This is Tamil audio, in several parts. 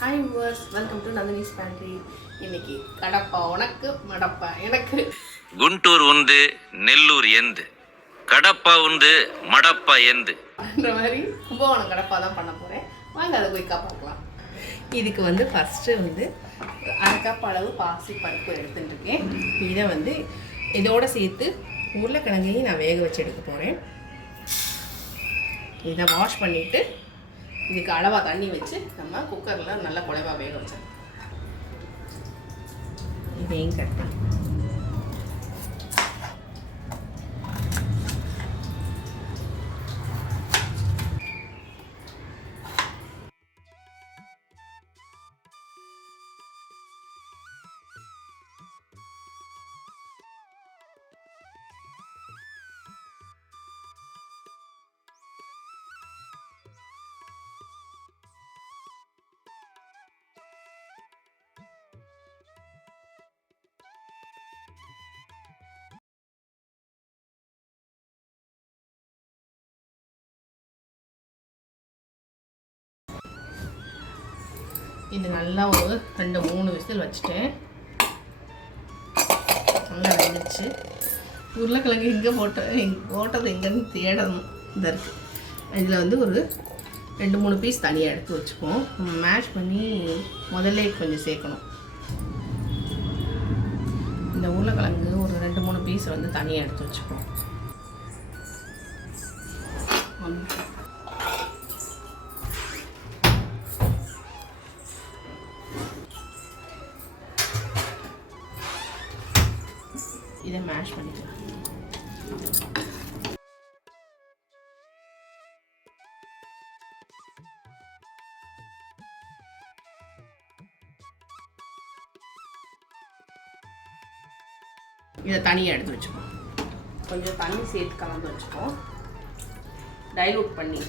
Hi viewers welcome to Nandini's pantry இன்னைக்கு கடப்பா உனக்கு மடப்பா எனக்கு. குண்டூர் உண்டு நெல்லூர் எந்து. கடப்பா உண்டு மடப்பா எந்து. அந்த மாதிரி கும்பகோணம் கடப்பா தான் பண்ண போகிறேன் வாங்க அதை குயிக்காக பார்க்கலாம் இதுக்கு வந்து ஃபஸ்ட்டு வந்து அரை கப் அளவு பாசி பருப்பு எடுத்துட்டுருக்கேன். இதை வந்து இதோடு சேர்த்து உருளைக்கிழங்கையும் நான் வேக வச்சு எடுக்க போகிறேன் இதை வாஷ் பண்ணிவிட்டு இதுக்கு அளவாக தண்ணி வச்சு நம்ம குக்கரில் நல்லா குழைவா வேக வச்சிடலாம். இதையும் கட் பண்ணி. இது நல்லா ஒரு ரெண்டு மூணு விசில் வச்சுட்டேன். நல்லா வெந்துச்சு உருளைக்கிழங்கு எங்கே போட்ட எங்கே போட்டது எங்கேன்னு தேடணும். இந்த இருக்குது இதில் வந்து ஒரு ரெண்டு மூணு பீஸ் தனியாக எடுத்து வச்சுக்குவோம். மேஷ் பண்ணி முதல்ல கொஞ்சம் சேர்க்கணும். இந்த உருளைக்கிழங்கு ஒரு ரெண்டு மூணு பீஸ் வந்து தனியாக எடுத்து வச்சுக்குவோம். இதை மேஷ் பண்ணிக்கலாம் இதை தனியாக எடுத்து வச்சுப்போம் கொஞ்சம் தண்ணி சேர்த்து கலந்து வச்சுப்போம் டைலூட் பண்ணி.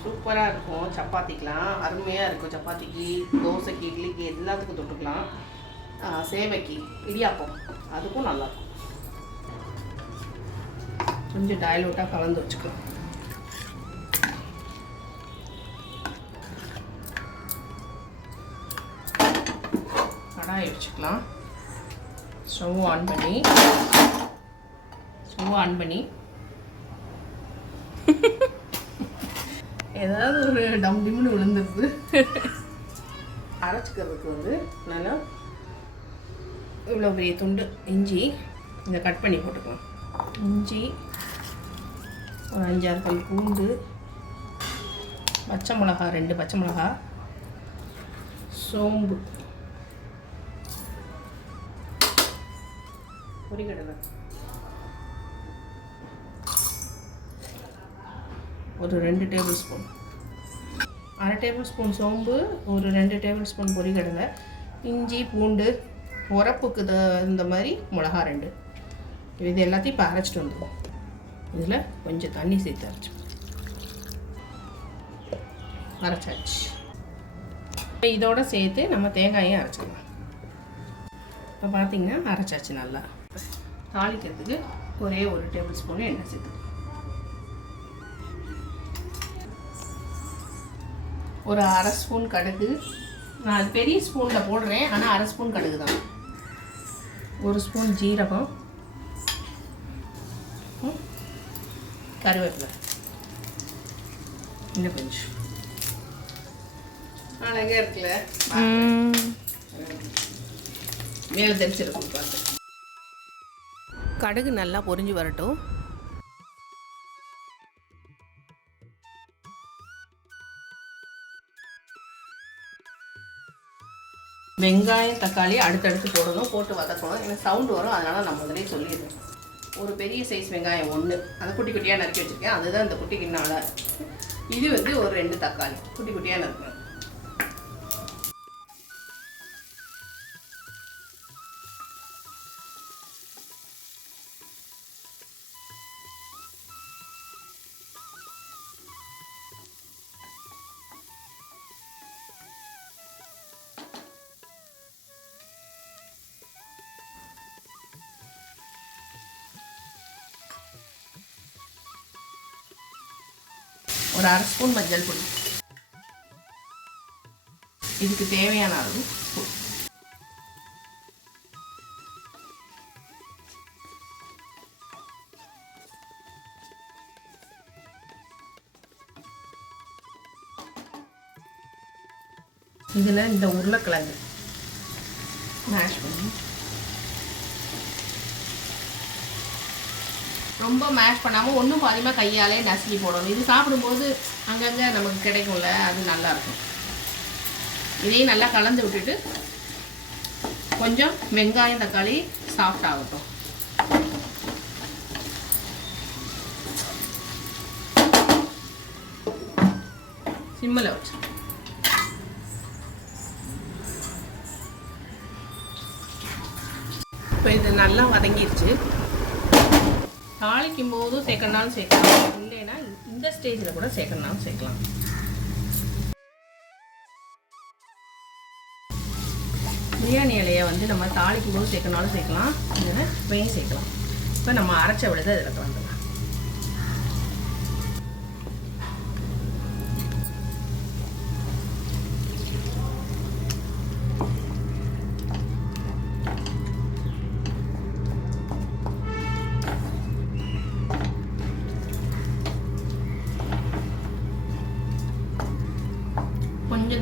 சூப்பராக இருக்கும். சப்பாத்திக்கெலாம் அருமையாக இருக்கும். சப்பாத்திக்கு தோசைக்கு இட்லிக்கு எல்லாத்துக்கும் தொட்டுக்கலாம். சேவைக்கு இடியாப்பம். அதுக்கும் நல்லாயிருக்கும். கொஞ்சம் டைலூட்டாக கலந்து வச்சுக்கலாம். கடாயை வச்சுக்கலாம். ஸ்டவ் ஆன் பண்ணி ஸ்டவ் ஆன் பண்ணி. ஏதாவது ஒரு டம் டிம்னு விழுந்துருது. அரைச்சிக்கிறதுக்கு வந்து நல்லா இவ்வளோ பெரிய துண்டு இஞ்சி இதை கட் பண்ணி போட்டுக்கலாம். இஞ்சி ஒரு அஞ்சாறு பல் பூண்டு பச்சை மிளகா ரெண்டு பச்சை மிளகா சோம்பு. பொரிகடலை. ஒரு ரெண்டு டேபிள் ஸ்பூன் அரை டேபிள் ஸ்பூன் சோம்பு ஒரு ரெண்டு டேபிள் ஸ்பூன் பொரிகடலை இஞ்சி பூண்டு உரப்புக்கு இந்த மாதிரி மிளகா ரெண்டு. இது எல்லாத்தையும் இப்போ அரைச்சிட்டு வந்துடுவோம் இதில் கொஞ்சம் தண்ணி சேர்த்து அரைச்சோம் அரைச்சாச்சு. இதோடு சேர்த்து நம்ம தேங்காயும் அரைச்சிக்கலாம். இப்போ பார்த்தீங்கன்னா அரைச்சாச்சு நல்லா. தாளிக்கிறதுக்கு ஒரே ஒரு டேபிள் ஸ்பூன் எண்ணெய் சேர்த்துக்கலாம். ஒரு அரை ஸ்பூன் கடுகு. நான் அது பெரிய ஸ்பூனில் போடுறேன். ஆனால் அரை ஸ்பூன் கடுகு தான். ஒரு ஸ்பூன் ஜீரகம். கருவேப்பிலை. இன்னும் கொஞ்சம். அழகாக இருக்குல்ல? மேலே தெரிச்சிருக்கும் பார்த்து கடுகு நல்லா பொரிஞ்சு வரட்டும். வெங்காயம் தக்காளி அடுத்தடுத்து போடணும் போட்டு வதக்கணும். எனக்கு சவுண்டு வரும் அதனால் நான் முதலே சொல்லிடுறேன். ஒரு பெரிய சைஸ் வெங்காயம் ஒன்று அதை குட்டி குட்டியாக நறுக்கி வச்சுருக்கேன். அதுதான் இந்த குட்டி கிண்ணால. இது வந்து ஒரு ரெண்டு தக்காளி. குட்டி குட்டியாக நறுக்கணும் ஒரு அரை ஸ்பூன் மஞ்சள் பொடி. இதுக்கு தேவையான அளவு உப்பு. இதில் இந்த உருளைக்கிழங்கு. மேஷ் பண்ணி. ரொம்ப மேஷ் பண்ணாமல் ஒன்றும் பாதியமாக கையாலே நசுக்கி போடணும். இது சாப்பிடும்போது அங்கங்கே நமக்கு கிடைக்கும்ல அது நல்லாயிருக்கும். இதையும் நல்லா கலந்து விட்டுட்டு கொஞ்சம் வெங்காயம் தக்காளி சாஃப்ட் ஆகட்டும். சிம்மில் வச்சு. இப்போ இது நல்லா வதங்கிடுச்சு தாளிக்கும் போதும் சேர்க்கணும்னாலும் சேர்க்கலாம். இல்லைன்னா இந்த ஸ்டேஜில் கூட சேர்க்கணும்னாலும் சேர்க்கலாம். பிரியாணி இலையை வந்து நம்ம தாளிக்கும் போது சேர்க்கணும்னாலும் சேர்க்கலாம். இல்லைன்னா இப்பயும் சேர்க்கலாம். இப்போ நம்ம அரைச்ச விழுத இதில் கலந்து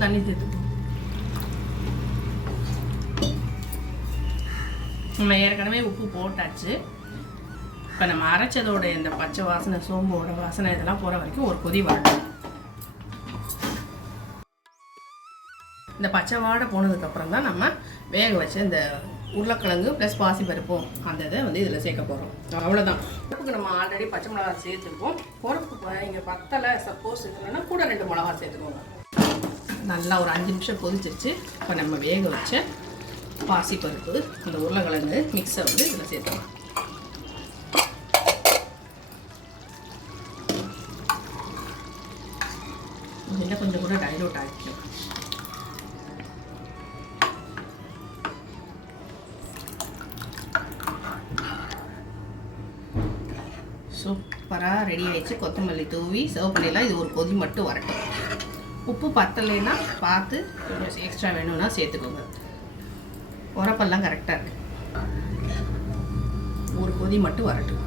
கொஞ்சம் தண்ணி சேர்த்துப்போம் நம்ம ஏற்கனவே உப்பு போட்டாச்சு. இப்போ நம்ம அரைச்சதோட இந்த பச்சை வாசனை சோம்போட வாசனை இதெல்லாம் போகிற வரைக்கும் ஒரு கொதி வரணும் இந்த பச்சை வாடை போனதுக்கப்புறம் தான் நம்ம வேக வச்ச இந்த உருளைக்கிழங்கு ப்ளஸ் பாசி பருப்போம் அந்த இதை வந்து இதில் சேர்க்க போகிறோம் அவ்வளோதான் உப்புக்கு நம்ம ஆல்ரெடி பச்சை மிளகா சேர்த்துருக்கோம். குழம்புக்கு இங்கே பத்தலை சப்போஸ் இல்லைன்னா கூட ரெண்டு மிளகா சேர்த்துக்கோங்க. நல்லா ஒரு அஞ்சு நிமிஷம் கொதிச்சிருச்சு. இப்போ நம்ம வேக வச்ச பாசிப்பருப்பு இந்த உருளைக்கிழங்கு மிக்ஸை வந்து இதில் சேர்த்துக்கலாம். இதில் கொஞ்சம் கூட டைலூட் ஆகிக்கும் சூப்பராக ரெடி ஆகிடுச்சு கொத்தமல்லி தூவி சர்வ் பண்ணிடலாம். இது ஒரு கொதி மட்டும் வரட்டும். உப்பு பத்தலைன்னா பார்த்து கொஞ்சம் எக்ஸ்ட்ரா வேணும்னா சேர்த்துக்கோங்க. உரப்பெல்லாம் கரெக்டாக இருக்கு. ஒரு கொதி மட்டும் வரட்டும்.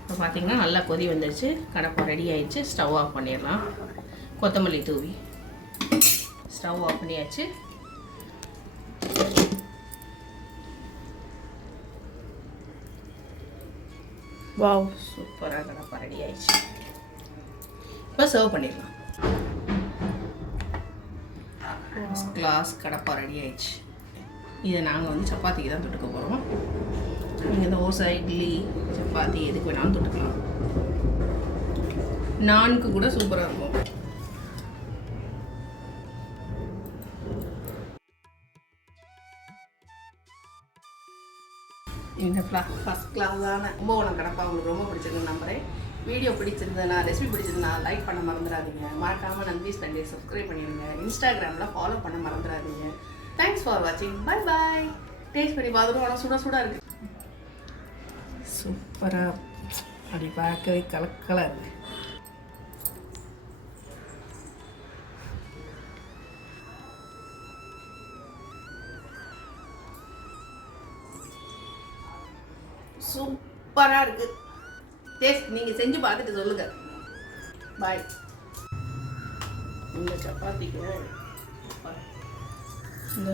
இப்போ பார்த்திங்கன்னா நல்லா கொதி வந்துடுச்சு கடப்பம் ரெடி ஆயிடுச்சு. ஸ்டவ் ஆஃப் பண்ணிடலாம். கொத்தமல்லி தூவி. ஸ்டவ் ஆஃப் பண்ணியாச்சு. வாவ் சூப்பராக கடப்பா ரெடி ஆயிடுச்சு இப்போ சர்வ் பண்ணிடலாம். கிளாஸ் கடப்பா ரெடி ஆயிடுச்சு இதை நாங்கள் வந்து சப்பாத்திக்கு தான் தொட்டுக்க போகிறோம் நீங்கள் தோசை இட்லி சப்பாத்தி எதுக்கு வேணாலும் தொட்டுக்கலாம். நான்கு கூட சூப்பராக இருக்கும். இந்த ஃப்ளா ஃபஸ்ட் கிளாஸான கும்பகோணம் கிடப்பா உங்களுக்கு ரொம்ப பிடிச்சிருக்கு நம்புறேன். வீடியோ பிடிச்சிருந்ததுனா ரெசிபி பிடிச்சிருந்தா லைக் பண்ண மறந்துடாதீங்க. மறக்காமல் நன்றி சண்டே சப்ஸ்கிரைப் பண்ணிடுங்க. இன்ஸ்டாகிராமில் ஃபாலோ பண்ண மறந்துடாதீங்க. தேங்க்ஸ் ஃபார் வாட்சிங் பை பாய் டேஸ்ட் பண்ணி பார்த்துட்டு உனக்கு சுட சுட இருக்குது சூப்பராக அப்படி பார்க்கவே கலக்கலாக இருக்குது சூப்பராக இருக்குது டேஸ்ட் நீங்கள் செஞ்சு பார்த்துட்டு சொல்லுங்கள் பாய். இந்த சப்பாத்திக்கு இந்த.